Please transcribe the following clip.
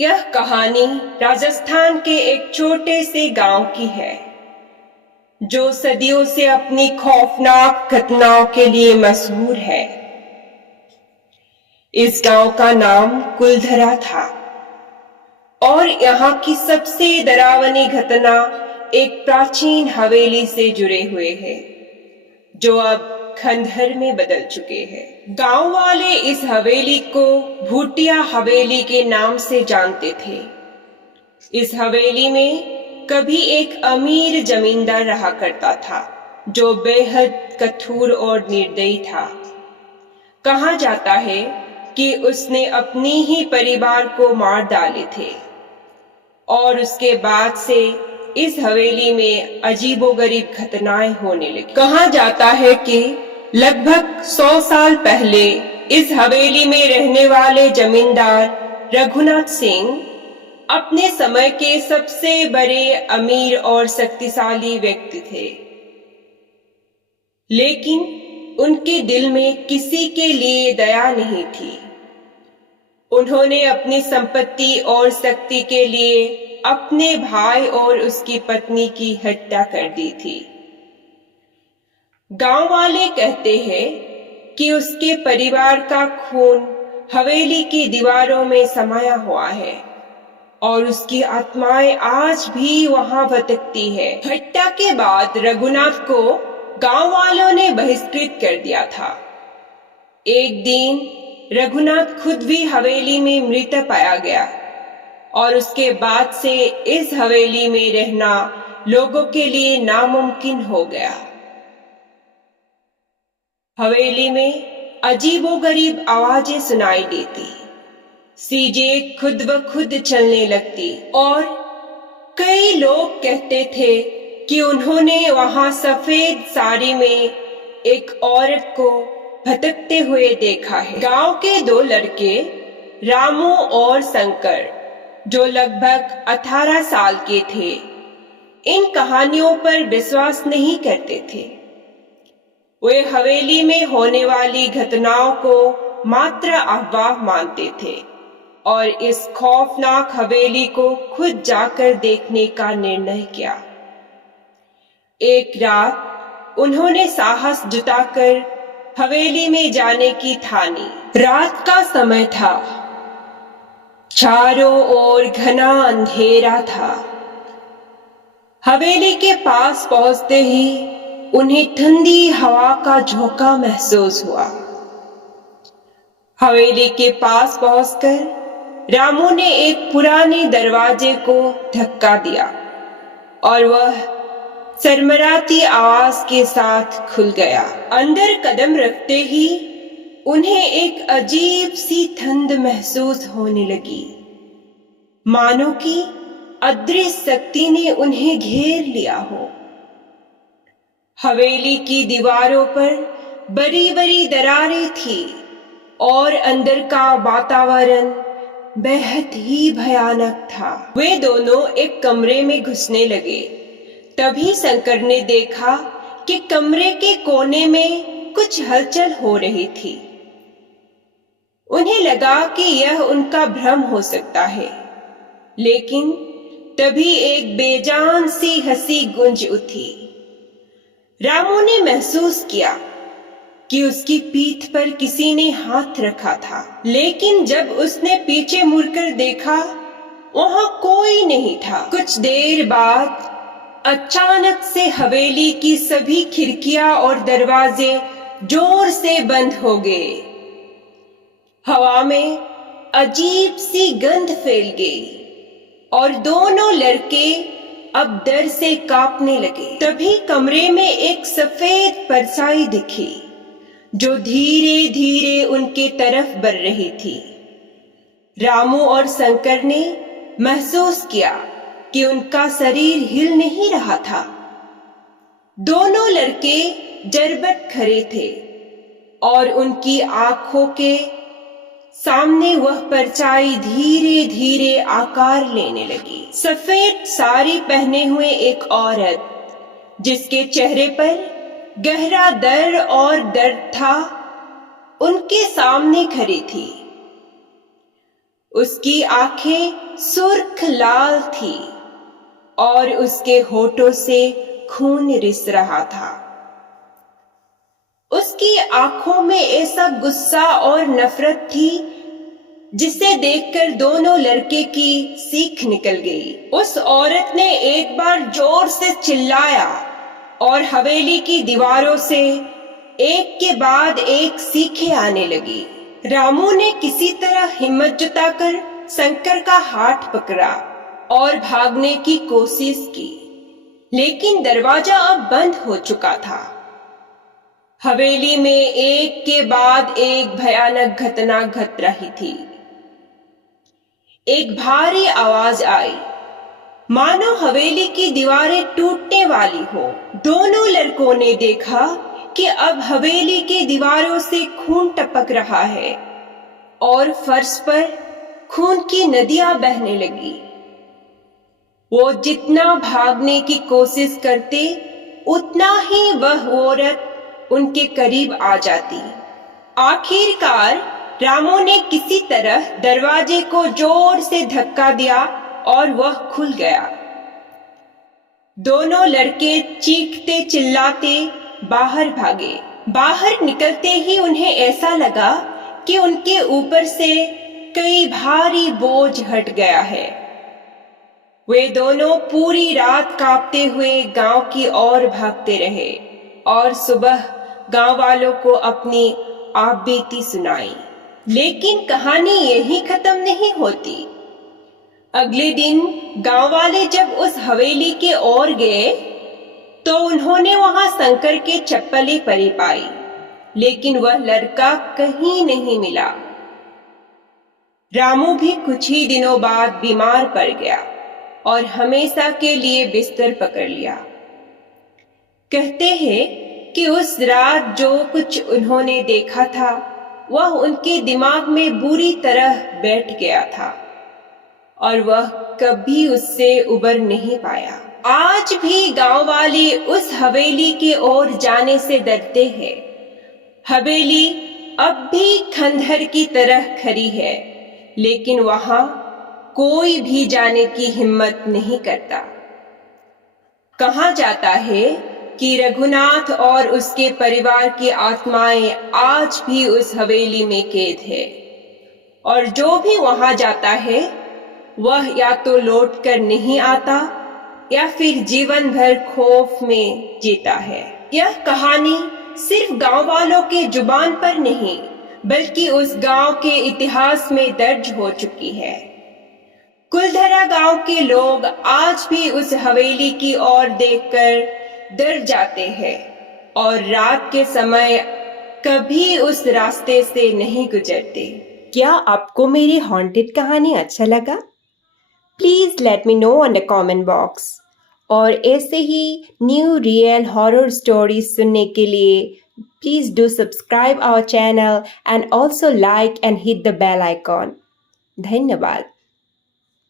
यह कहानी राजस्थान के एक छोटे से गांव की है जो सदियों से अपनी खौफनाक घटनाओं के लिए मशहूर है। इस गांव का नाम कुलधरा था और यहाँ की सबसे डरावनी घटना एक प्राचीन हवेली से जुड़े हुए है जो अब खंडहर में बदल चुके हैं। गांव वाले इस हवेली को भूटिया हवेली के नाम से जानते थे। इस हवेली में कभी एक अमीर जमींदार रहा करता था जो बेहद कठोर और निर्दयी था। कहा जाता है कि उसने अपनी ही परिवार को मार डाले थे और उसके बाद से इस हवेली में अजीबोगरीब घटनाएं होने लगी। कहा जाता है कि लगभग 100 साल पहले इस हवेली में रहने वाले जमींदार रघुनाथ सिंह अपने समय के सबसे बड़े अमीर और शक्तिशाली व्यक्ति थे, लेकिन उनके दिल में किसी के लिए दया नहीं थी। उन्होंने अपनी संपत्ति और शक्ति के लिए अपने भाई और उसकी पत्नी की हत्या कर दी थी। गांव वाले कहते हैं कि उसके परिवार का खून हवेली की दीवारों में समाया हुआ है और उसकी आत्माएं आज भी वहां भटकती है। हत्या के बाद रघुनाथ को गांव वालों ने बहिष्कृत कर दिया था। एक दिन रघुनाथ खुद भी हवेली में मृत पाया गया और उसके बाद से इस हवेली में रहना लोगों के लिए नामुमकिन हो गया। हवेली में अजीबोगरीब आवाजें सुनाई देती, चीजें खुद ब खुद चलने लगती और कई लोग कहते थे कि उन्होंने वहां सफेद साड़ी में एक औरत को भटकते हुए देखा है। गांव के 2 लड़के रामू और शंकर जो लगभग 18 साल के थे, इन कहानियों पर विश्वास नहीं करते थे। वे हवेली में होने वाली घटनाओं को मात्र अफवाह मानते थे और इस खौफनाक हवेली को खुद जाकर देखने का निर्णय किया। एक रात उन्होंने साहस जुटाकर हवेली में जाने की ठानी। रात का समय था, चारों ओर घना अंधेरा था। हवेली के पास पहुंचते ही उन्हें ठंडी हवा का झोंका महसूस हुआ। हवेली के पास पहुंचकर रामू ने एक पुराने दरवाजे को धक्का दिया और वह सरमराती आवाज के साथ खुल गया। अंदर कदम रखते ही उन्हें एक अजीब सी ठंड महसूस होने लगी, मानो कि अदृश्य शक्ति ने उन्हें घेर लिया हो। हवेली की दीवारों पर बड़ी बड़ी दरारें थी और अंदर का वातावरण बेहद ही भयानक था। वे दोनों एक कमरे में घुसने लगे। तभी शंकर ने देखा कि कमरे के कोने में कुछ हलचल हो रही थी। उन्हें लगा कि यह उनका भ्रम हो सकता है, लेकिन तभी एक बेजान सी हंसी गूंज उठी। रामू ने महसूस किया कि उसकी पीठ पर किसी ने हाथ रखा था, लेकिन जब उसने पीछे मुड़कर देखा, वहां कोई नहीं था। कुछ देर बाद अचानक से हवेली की सभी खिड़कियां और दरवाजे जोर से बंद हो गए। हवा में अजीब सी गंध फैल गई और दोनों लड़के अब डर से कांपने लगे। तभी कमरे में एक सफेद परछाई दिखी जो धीरे धीरे उनके तरफ बढ़ रही थी। रामू और शंकर ने महसूस किया कि उनका शरीर हिल नहीं रहा था। दोनों लड़के जरबट खड़े थे और उनकी आंखों के सामने वह परछाई धीरे धीरे आकार लेने लगी। सफेद साड़ी पहने हुए एक औरत, जिसके चेहरे पर गहरा दर्द था, उनके सामने खड़ी थी। उसकी आंखें सुर्ख लाल थी और उसके होठों से खून रिस रहा था। उसकी आंखों में ऐसा गुस्सा और नफरत थी जिसे देखकर दोनों लड़के की सीख निकल गई। उस औरत ने एक बार जोर से चिल्लाया और हवेली की दीवारों से एक के बाद एक सीखें आने लगी। रामू ने किसी तरह हिम्मत जुटाकर शंकर का हाथ पकड़ा और भागने की कोशिश की, लेकिन दरवाजा अब बंद हो चुका था। हवेली में एक के बाद एक भयानक घटना घट रही थी। एक भारी आवाज आई, मानो हवेली की दीवारें टूटने वाली हो। दोनों लड़कों ने देखा कि अब हवेली की दीवारों से खून टपक रहा है और फर्श पर खून की नदियां बहने लगी। वो जितना भागने की कोशिश करते, उतना ही वह औरत उनके करीब आ जाती। आखिरकार रामू ने किसी तरह दरवाजे को जोर से धक्का दिया और वह खुल गया। दोनों लड़के चीखते चिल्लाते बाहर भागे। बाहर निकलते ही उन्हें ऐसा लगा कि उनके ऊपर से कई भारी बोझ हट गया है। वे दोनों पूरी रात कांपते हुए गांव की ओर भागते रहे और सुबह गांव वालों को अपनी आपबीती सुनाई। लेकिन कहानी यहीं खत्म नहीं होती। अगले दिन गांव वाले जब उस हवेली के ओर गए तो उन्होंने वहां शंकर के चप्पलें पड़ी पाई, लेकिन वह लड़का कहीं नहीं मिला। रामू भी कुछ ही दिनों बाद बीमार पड़ गया और हमेशा के लिए बिस्तर पकड़ लिया। कहते हैं कि उस रात जो कुछ उन्होंने देखा था वह उनके दिमाग में बुरी तरह बैठ गया था और वह कभी उससे उबर नहीं पाया। आज भी गांव वाले उस हवेली की ओर जाने से डरते हैं। हवेली अब भी खंडहर की तरह खड़ी है, लेकिन वहां कोई भी जाने की हिम्मत नहीं करता। कहा जाता है कि रघुनाथ और उसके परिवार की आत्माएं आज भी उस हवेली में कैद है और जो भी वहां जाता है वह या तो लौट कर नहीं आता या फिर जीवन भर खौफ में जीता है। यह कहानी सिर्फ गांव वालों के जुबान पर नहीं बल्कि उस गांव के इतिहास में दर्ज हो चुकी है। कुलधरा गांव के लोग आज भी उस हवेली की ओर देखकर डर जाते हैं और रात के समय कभी उस रास्ते से नहीं गुजरते। क्या आपको मेरी हॉन्टेड कहानी अच्छा लगा? Please let me know on the comment box. और ऐसे ही न्यू रियल हॉरर स्टोरीज सुनने के लिए please do subscribe our channel and also like and hit the bell icon. धन्यवाद।